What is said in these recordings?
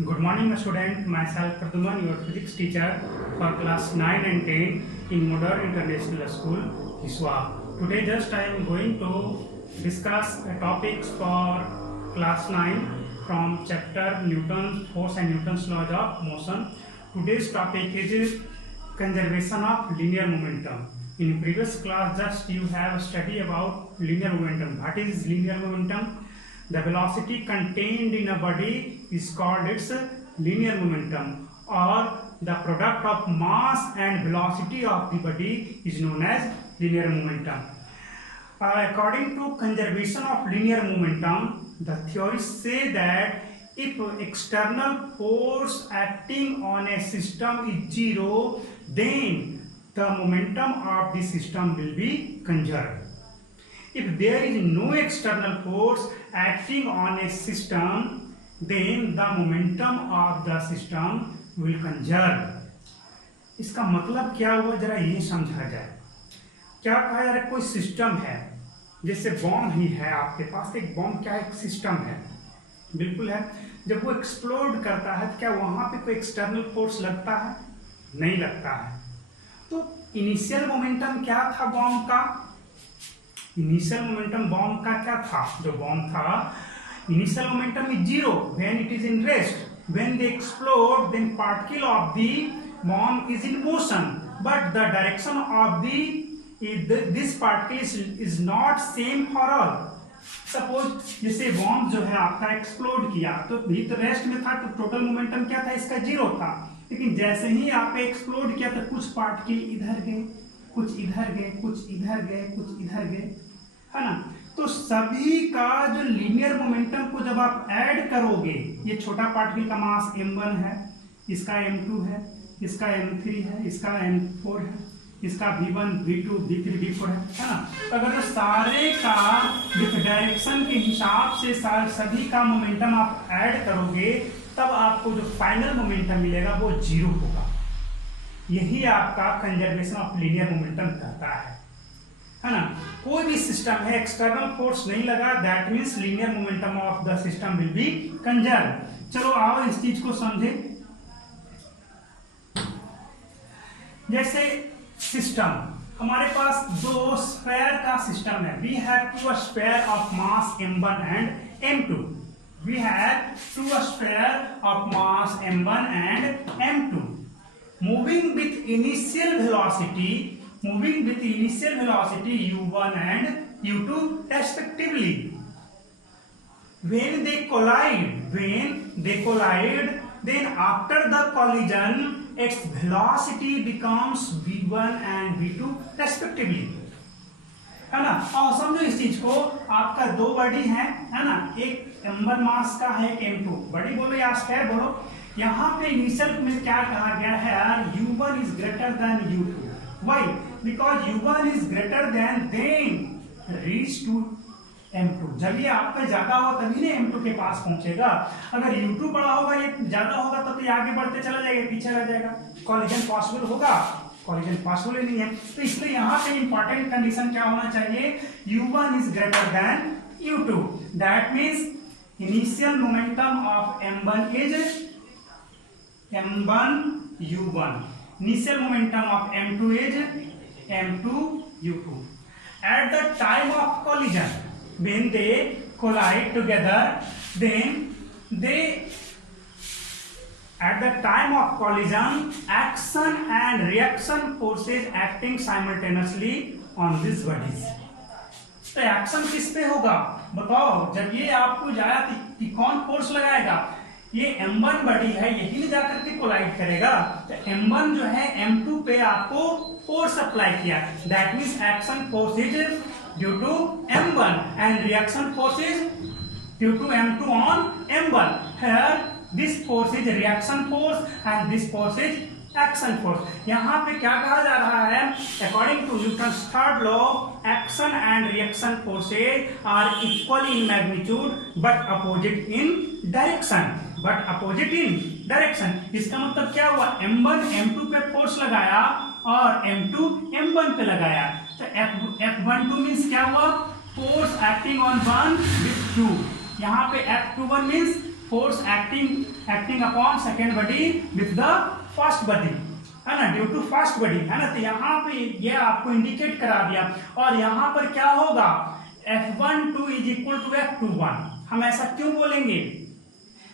Good morning, student. Myself Praduman, your physics teacher for class 9 and 10 in Modern International School, Hiswa. Today, just I am going to discuss topics for class 9 from chapter Newton's force and Newton's laws of motion. Today's topic is conservation of linear momentum. In previous class, just you have studied about linear momentum. What is linear momentum? The velocity contained in a body is called its linear momentum, or the product of mass and velocity of the body is known as linear momentum. According to conservation of linear momentum, the theorists say that if external force acting on a system is zero, then the momentum of the system will be conserved. If there is no external force acting on a system, then the momentum of the system will conserve. इसका मतलब क्या हुआ, जरा ये समझा जाए. क्या कहा जा रहा है, कोई सिस्टम है, जैसे बॉम्ब ही है आपके पास. एक बॉम्ब क्या एक सिस्टम है, बिल्कुल है. जब वो एक्सप्लोड करता है तो क्या वहां पे कोई एक्सटर्नल फोर्स लगता है? नहीं लगता है. तो इनिशियल मोमेंटम क्या था बॉम्ब का? इनिशियल मोमेंटम बॉम्ब का क्या था? जो बॉम्ब था, initial momentum is zero when it is in rest. When they explode, then particle of the bomb is in motion, but the direction of this particle is not same for all. Suppose जैसे bomb जो है आपका explode किया, तो भी तो rest में था, तो टोटल मोमेंटम क्या था? इसका जीरो था. लेकिन जैसे ही आपने एक्सप्लोड किया तो कुछ पार्टिकल इधर गए, कुछ इधर गए, कुछ इधर गए, कुछ इधर गए, है ना. तो सभी का जो लीनियर मोमेंटम को जब आप ऐड करोगे, ये छोटा पार्टिकल का मास m1 है, इसका m2 है, इसका m3 है, इसका m4 है, इसका v1, v2, v3, v4 है ना. तो अगर सारे का डायरेक्शन के हिसाब से सभी का मोमेंटम आप ऐड करोगे, तब आपको जो फाइनल मोमेंटम मिलेगा वो जीरो होगा. यही आपका कंजर्वेशन ऑफ लीनियर मोमेंटम कहता है ना. कोई भी सिस्टम है, एक्सटर्नल फोर्स नहीं लगा, that means linear momentum of the system will be conserve. चलो आओ इस चीज को समझे. जैसे सिस्टम, हमारे पास दो स्फीयर का सिस्टम है. We have two sphere of mass m1 and m2. We have two spheres of mass m1 and m2 moving with initial velocity u1 and u2 respectively. When they collide, then after the collision its velocity becomes v1 and v2 respectively, है ना. और समझो इस चीज को, आपका दो body है ना, एक m1 मास का है, एक m2. बॉडी बोलो या स्फीयर बोलो. यहाँ पे इनिशियल में क्या कहा गया है? u1 is greater than u2. Why? Because u1 is greater than, then reach to m2. जब ये आपका ज्यादा होगा तभी ना m2 के पास पहुंचेगा. अगर u2 बड़ा होगा, ये ज्यादा होगा, तब तो ये आगे बढ़ते चला जाएगा, पीछे रह जाएगा. कॉलिजन पॉसिबल होगा? कॉलिजन पॉसिबल ही नहीं है. तो इसलिए यहाँ पे इंपॉर्टेंट कंडीशन क्या होना चाहिए? u1 is greater than u2. That means initial momentum of m1 is m1 u1. Initial momentum of m2 is m2 u2. At the time of collision, when they collide together, then at the time of collision, action and reaction forces acting simultaneously on these bodies. तो action किस पे होगा बताओ? जब ये आपको जाया कि कौन फोर्स लगाएगा? ये m1 बॉडी है, यही में जाकर के कोलाइड करेगा. तो m1 जो है m2 पे आपको फोर्स अप्लाई किया, that means action force is due to m1 and reaction force is due to m2 on m1. Here this force is reaction force and this force is action force. यहाँ पे क्या कहा जा रहा है? According to Newton's third law, action and reaction forces are equal in magnitude but opposite in direction. इसका मतलब क्या हुआ? m1 m2 पे फोर्स लगाया और m2 m1 पे लगाया. तो F12 मीन्स क्या हुआ? Force acting on one with to. यहाँ पे F21 means force acting acting upon second body with the first body, है ना, ड्यू टू फर्स्ट बॉडी, है ना। तो यहाँ पे ये आपको इंडिकेट करा दिया। और यहाँ पर क्या होगा, F12 is equal to F21। हम ऐसा क्यों बोलेंगे,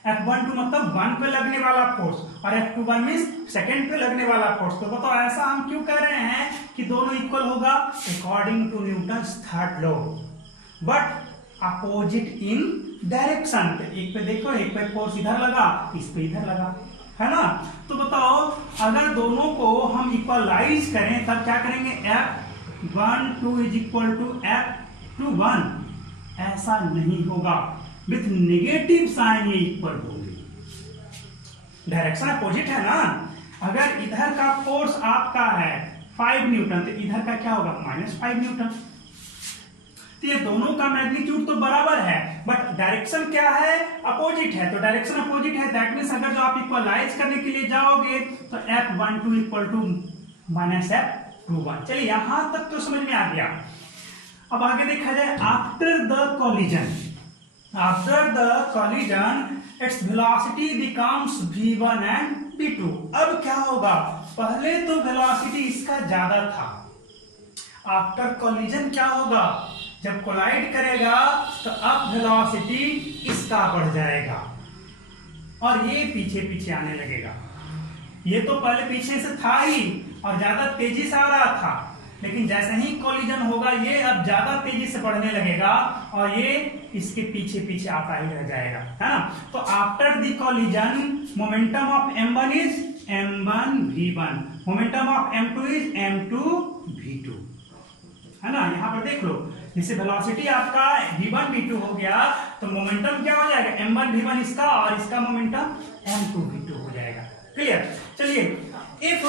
F12 मतलब 1 पे लगने वाला फोर्स और F21 मींस सेकंड पे लगने वाला फोर्स। तो बताओ ऐसा हम क्यों कह रहे हैं कि दोनों इक्वल होगा, according to Newton's third law, but opposite in direction. एक पे देखो, एक पे फोर्स इधर लगा, इस पे इधर लगा, है ना। तो बताओ अगर दोनों को हम इक्वलाइज करें तब क्या करेंगे, F12 is equal to F21, ऐसा नहीं होगा, विथ नेगेटिव साइन ये इक्वल होंगे, डायरेक्शन अपोजिट है ना। अगर इधर का फोर्स आपका है 5 न्यूटन तो इधर का क्या होगा, -5 न्यूटन। तो ये दोनों का मैग्नीट्यूड तो बराबर है, बट डायरेक्शन क्या है, अपोजिट है। तो डायरेक्शन अपोजिट है, दैट मींस अगर जो आप इक्वलाइज करने के लिए जाओगे तो F12 इक्वल टू -F21। चलिए यहां तक तो समझ में आ गया। अब आगे देखा जाए, after the collision, after the collision its velocity becomes v1 and v2। अब क्या होगा, पहले तो वेलोसिटी इसका ज्यादा था, आफ्टर कॉलिजन क्या होगा, जब कोलाइड करेगा तो अब वेलोसिटी इसका बढ़ जाएगा और ये पीछे पीछे आने लगेगा। ये तो पहले पीछे से था ही और ज्यादा तेजी से आ रहा था, लेकिन जैसे ही कोलिजन होगा ये अब ज्यादा तेजी से बढ़ने लगेगा और ये इसके पीछे पीछे आता ही रह जाएगा, है ना। तो after the collision momentum of m1 is m1 v1, momentum of m2 is m2 v2, है ना। यहां पर देख लो, जैसे वेलोसिटी आपका v1 v2 हो गया तो मोमेंटम क्या हो जाएगा, m1 v1 इसका और इसका मोमेंटम m2 v2 हो जाएगा। क्लियर। चलिए, if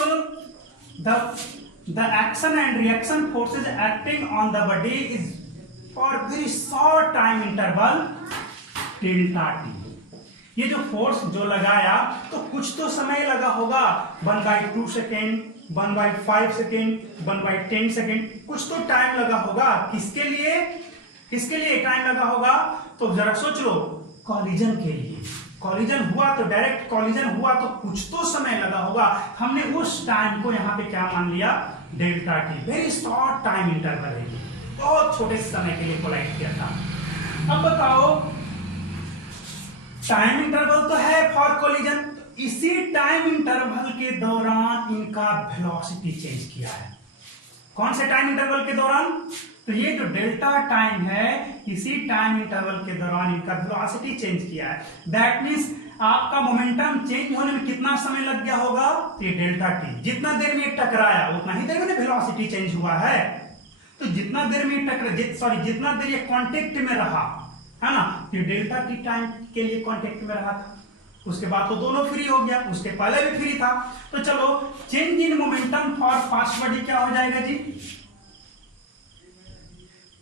the action and reaction forces acting on the body is for very short time interval delta t। ये जो फोर्स जो लगाया तो कुछ तो समय लगा होगा, 1/2 सेकेंड, 1/5 सेकेंड, 1/10 सेकेंड, कुछ तो टाइम लगा होगा। किसके लिए, किसके लिए टाइम लगा होगा, तो जरा सोच लो, कॉलिजन के लिए। कॉलिजन हुआ तो डायरेक्ट कॉलिजन हुआ तो कुछ तो समय लगा होगा, हमने उस टाइम को यहाँ पे क्या मान लिया, delta T, very short time interval है, बहुत छोटे समय के लिए कोलाइड किया था। अब बताओ, टाइम इंटरवल तो है फॉर कोलिजन, इसी टाइम इंटरवल के दौरान इनका वेलोसिटी चेंज किया है। कौन से टाइम इंटरवल के दौरान, तो ये जो डेल्टा टाइम है इसी टाइम इंटरवल के दौरान इनका वेलोसिटी चेंज किया है। दैट मींस आपका मोमेंटम चेंज होने में कितना समय लग गया होगा, ये डेल्टा टी, जितना देर में टकराया उतना ही देर में वेलोसिटी चेंज हुआ है। तो जितना देर में जितना देर ये कांटेक्ट में रहा, है ना, ये डेल्टा टी टाइम के लिए कांटेक्ट में रहा था। उसके बाद तो दोनों फ्री हो गया, उसके पहले भी फ्री था। तो चलो, change in momentum for fast body क्या हो जाएगा जी,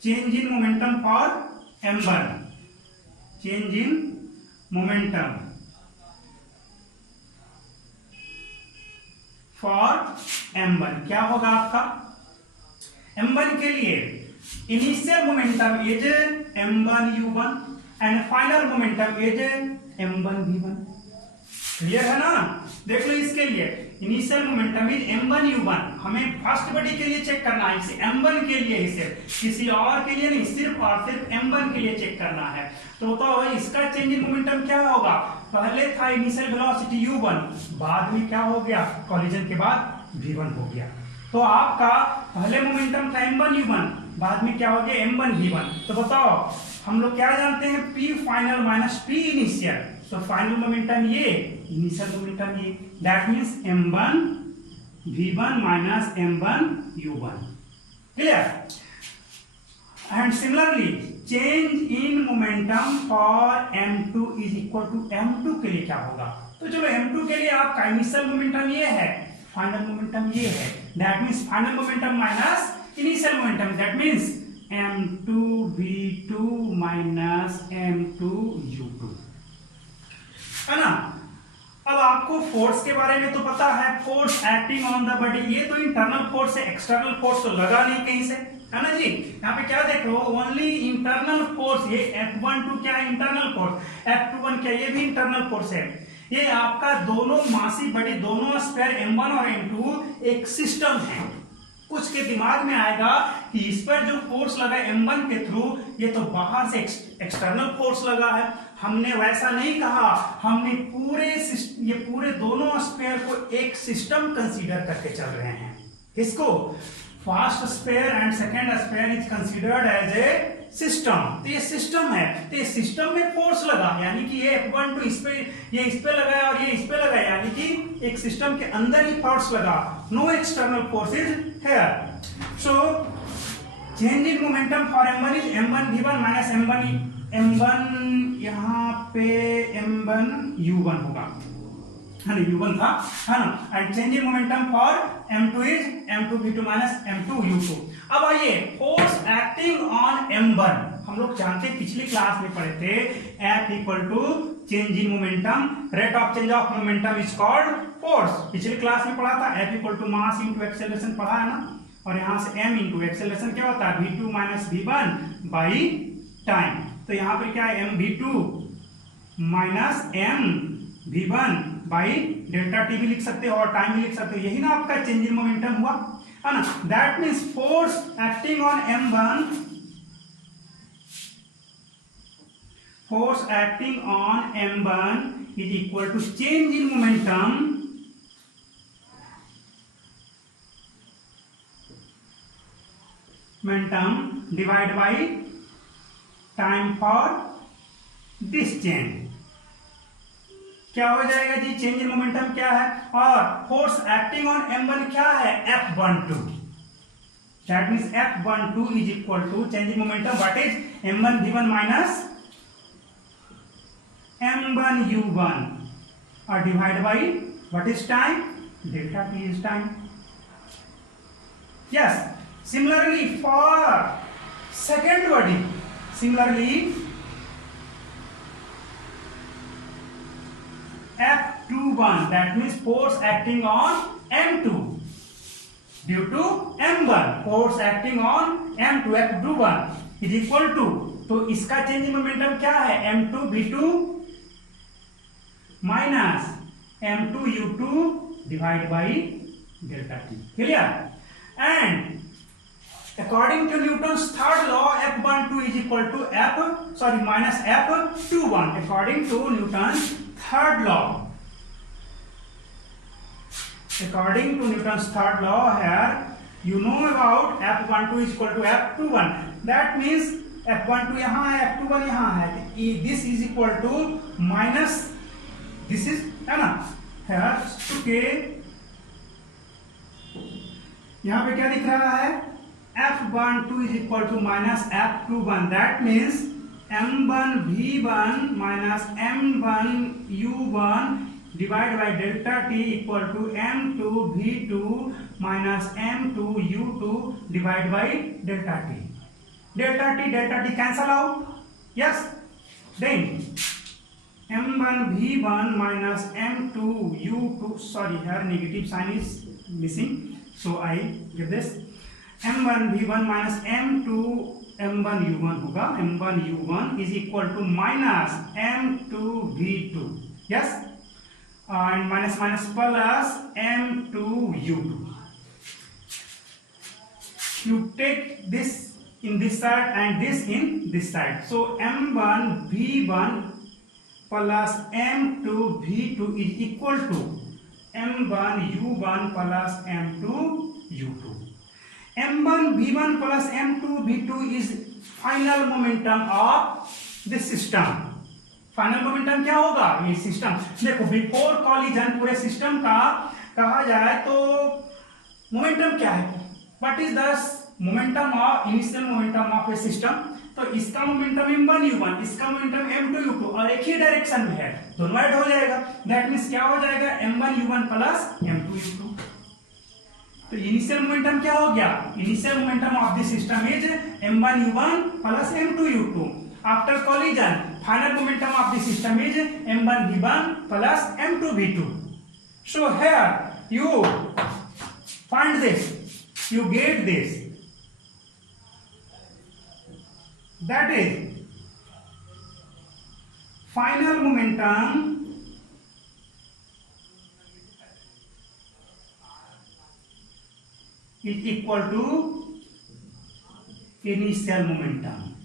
change in momentum for m1, change in momentum for m1 क्या होगा आपका, m1 के लिए initial momentum is m1 u1 and final momentum is m1 v1। Clear है ना। देख लो, इसके लिए initial momentum is m1 u1, हमें फर्स्ट बॉडी के लिए चेक करना है, इसे m1 के लिए ही, सिर्फ किसी और के लिए नहीं, सिर्फ और सिर्फ m1 के लिए चेक करना है। तो बताओ भाई, इसका चेंज इन मोमेंटम क्या होगा, पहले था इनिशियल वेलोसिटी u1, बाद में क्या हो गया, कॉलिजन के बाद v1 हो गया। तो आपका पहले मोमेंटम था m1 u1, बाद में क्या हो गया, m1 v1। तो बताओ, हम लोग क्या जानते हैं, p final minus p initial, तो फाइनल मोमेंटम ये, इनिशियल मोमेंटम ये, that means m1 v1 minus m1 u1। Clear. And similarly change in momentum for m2 is equal to m2 के लिए क्या होगा, तो चलो m2 के लिए आपका इनिशियल मोमेंटम ये है, फाइनल मोमेंटम ये है, that means final momentum minus initial momentum, that means m2 v2 minus m2 u2, है ना। अब आपको फोर्स के बारे में तो पता है, force acting on the body, ये तो इंटरनल फोर्स है, एक्सटर्नल फोर्स तो लगा नहीं कहीं से, है ना जी। यहाँ पे क्या देख लो, ओनली इंटरनल फोर्स, ये F12 क्या है, इंटरनल फोर्स, F21 क्या, ये भी इंटरनल फोर्स है। ये आपका दोनों मासी बड़ी दोनों स्फीयर m1 और m2 एक सिस्टम है। कुछ के दिमाग में आएगा कि इस पर जो फोर्स लगा m1 के थ्रू ये तो बाहर से एक्सटर्नल फोर्स लगा है। हमने वैसा नहीं कहा, हमने पूरे दोनों स्फीयर को एक सिस्टम कंसीडर करके चल रहे हैं। किसको? First sphere and second sphere is considered as a system. तो ये सिस्टम है, तो ये सिस्टम में फोर्स लगा, यानी कि ये F1 इस पे लगा और ये इस पे लगा, यानी कि एक सिस्टम के अंदर ही फोर्स लगा। No external forces here. So change in momentum for m1 is m1 v1 minus m1 यहाँ पे m1 u1 होगा, है ना, u1 था, है ना। And change in momentum for m2 is m2 v2 minus m2 u2। अब आइए फोर्स एक्टिंग ऑन m1, हम लोग जानते हैं पिछली क्लास में पढ़े थे F equal to change in momentum, rate of change of momentum is called force. पिछली क्लास में पढ़ा था F equal to mass into acceleration पढ़ा है ना, और यहाँ से m इंटू एक्सेलरेशन क्या होता है v2 minus v1 by time. तो यहाँ पे क्या है m v2 minus m v1 by delta T भी लिख सकते हो और टाइम भी लिख सकते हो, यही ना आपका चेंज इन मोमेंटम हुआ, है ना। That means force acting on m1, force acting on m1 is equal to change in momentum divide by time for this change. क्या हो जाएगा जी? चेंज इन मोमेंटम क्या है, और फोर्स एक्टिंग ऑन m1 क्या है F12। That means F12 is equal to change in momentum what is m1 v1 minus m1 u1 और divide by what is time, delta t is time. Yes, similarly for second body, similarly F21, that means force acting on M2 due to M1, force acting on M2 F21 is equal to, तो इसका change in momentum क्या है M2 V2 minus M2 U2 divide by delta T। Clear? And according to Newton's third law F12 is equal to minus F21 according to Newton's third law. According to Newton's third law, here you know about F12 is equal to F21. That means F12 यहाँ है, F21 यहाँ है, this is equal to minus this is, है ना, here चुके यहाँ पे क्या दिख रहा है F12 is equal to minus F21. That means M1 V1 minus M1 U1 divided by delta T equal to M2 V2 minus M2 U2 divided by delta T. Delta T cancel out. Yes. Then M1 V1 minus M2 U2. Sorry, here negative sign is missing. So I give this. M1 V1 minus M2 M1 U1 होगा, M1 U1 is equal to minus M2 V2, yes, and minus minus plus M2 U2. You take this in this side and this in this side, so M1 V1 plus M2 V2 is equal to M1 U1 plus M2 U2. M1 V1 plus M2 V2 is final momentum of this system. Final momentum क्या होगा? ये system, देखो before collision पूरे system का कहा जाए तो momentum क्या है, what is the momentum of initial momentum of A system. तो इसका मोमेंटम m1 u1, इसका मोमेंटम m2 u2 और एक ही डायरेक्शन में है, दोनों ऐड हो जाएगा। दैट मींस क्या हो जाएगा m1 u1 plus m2 u2। तो इनिशियल मोमेंटम क्या हो गया? Initial momentum of this system is m1 u1 plus m2 u2। After collision final momentum of this system is m1 v1 plus m2 v2। So here you find this, you get this, that is final momentum is equal to initial momentum.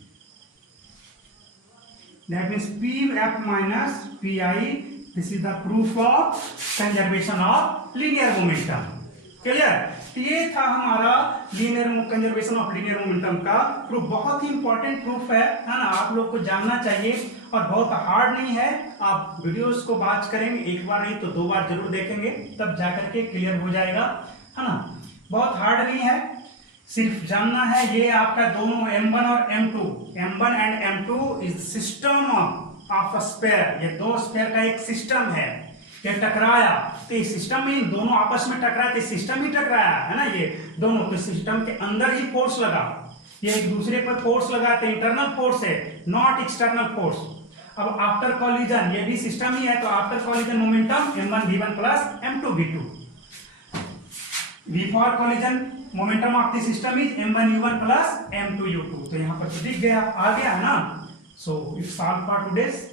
That means Pf minus Pi. This is the proof of conservation of linear momentum. Clear? ये था हमारा conservation of linear momentum का proof. बहुत ही important proof है ना, आप लोग को जानना चाहिए और बहुत हार्ड नहीं है। आप वीडियोस को वॉच करेंगे, एक बार नहीं तो 2 बार जरूर देखेंगे, तब जाकर के क्लियर हो जाएगा, है ना। बहुत हार्ड नहीं है, सिर्फ जानना है। ये आपका दोनों M1 और M2, M1 and M2 is system of sphere. ये 2 स्फीयर का एक सिस्टम है। ये टकराया तो इस सिस्टम में, इन दोनों आपस में टकराया तो सिस्टम ही टकराया है ना। ये दोनों तो सिस्टम के अंदर ही फोर्स लगा, ये एक दूसरे पर फोर्स लगा तो इंटरनल फोर्स है, नॉट एक्सटर्नल फोर्स। अब आफ्टर कॉलिजन, ये भी सिस्टम ही है, तो after collision momentum M1 V1 plus M2 V2। Before collision momentum of the system is M1 U1 plus M2 U2। तो यहाँ पर तो दिख गया, आ गया है ना। So it's all for today's.